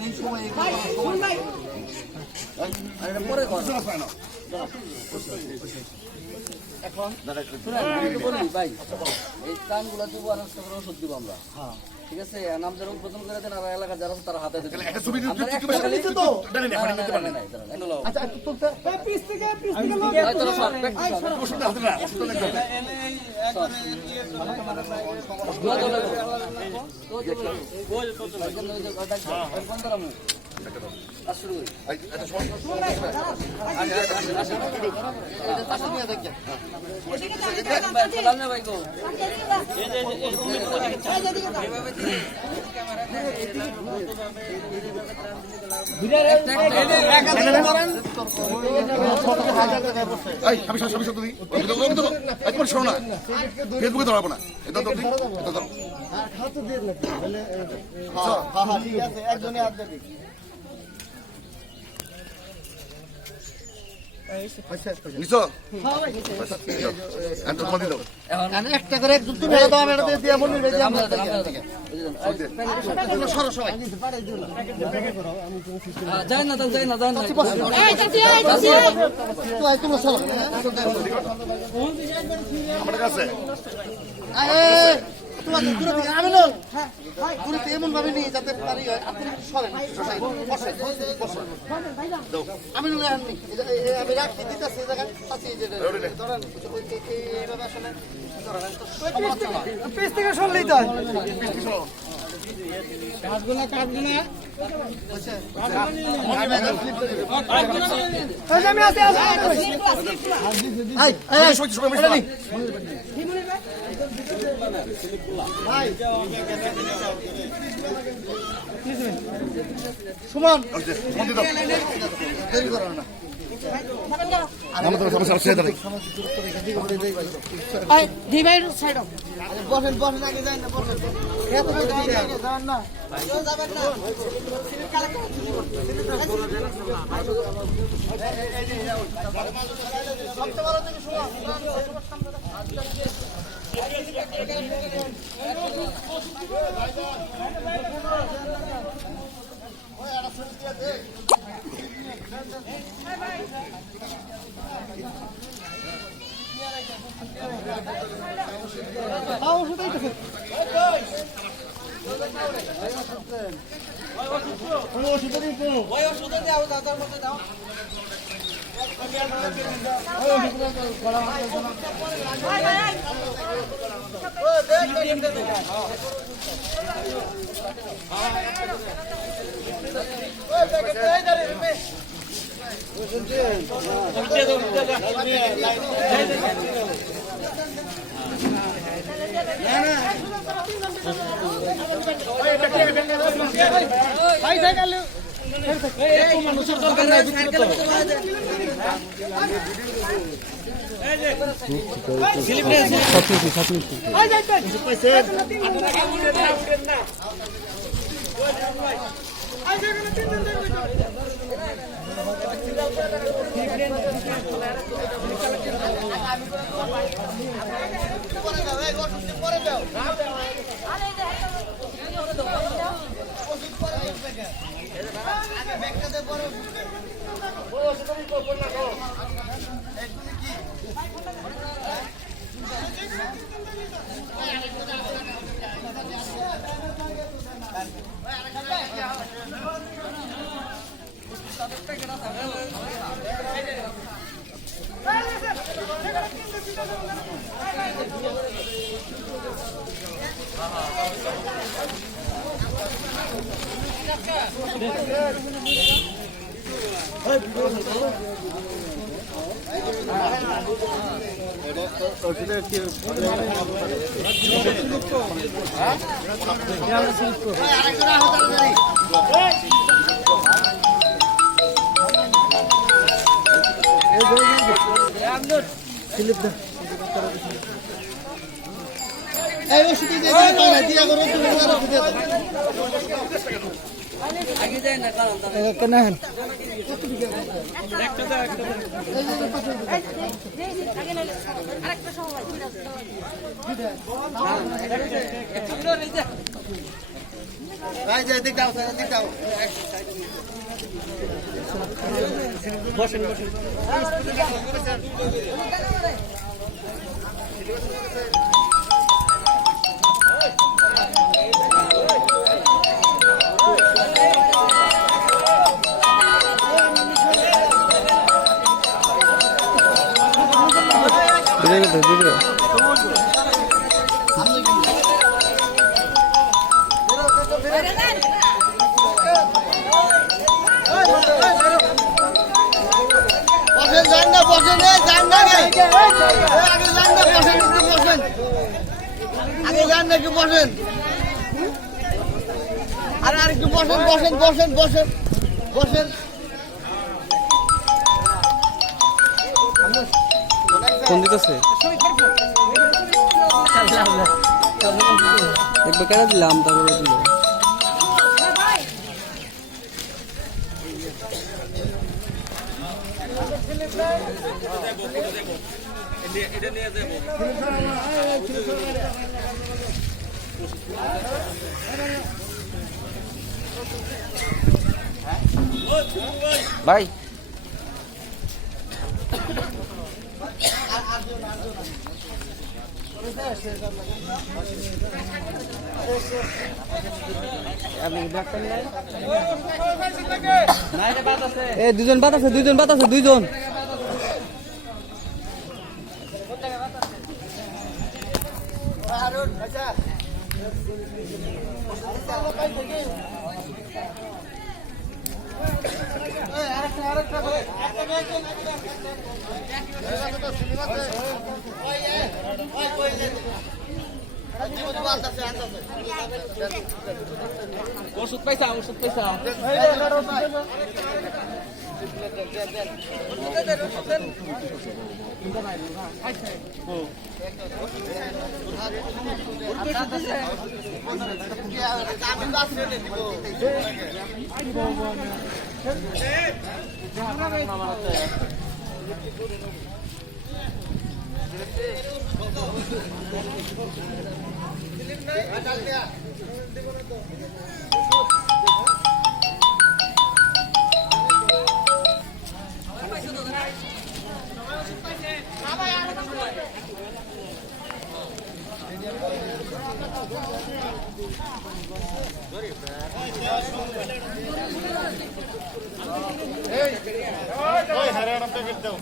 এই সময় পরে এখন বলি ভাই এই কানগুলো দিব আর ওষুধ দিব আমরা ঠিক আছে নামদের উদ্বোধন করে দেন আর এলাকা যারা তারা হাতে দেন ফেসবুকে ধরাবো না এটা তো একটা করে তুমি দিয়ে বলবি যাই না যাই না যাই না আমার কাছে এমন ভাবে নিয়ে যাতে পারি আপনি সরেন আমি আমি রাখতে দিতেছি থেকে সরলেই তো কাঠগুলা আমি সুমন দেরি করো না বসেন বসেন আগে যান নাকি বসেন আর একটু বসেন বসেন বসেন বসেন বসেন কোন দিতেছে একবার কেন দিলাম তারপরে দিল ভাই দুজন বাদ আছে দুইজন ওষুধ পয়সা হরিয়ানা প্যাকেট দাও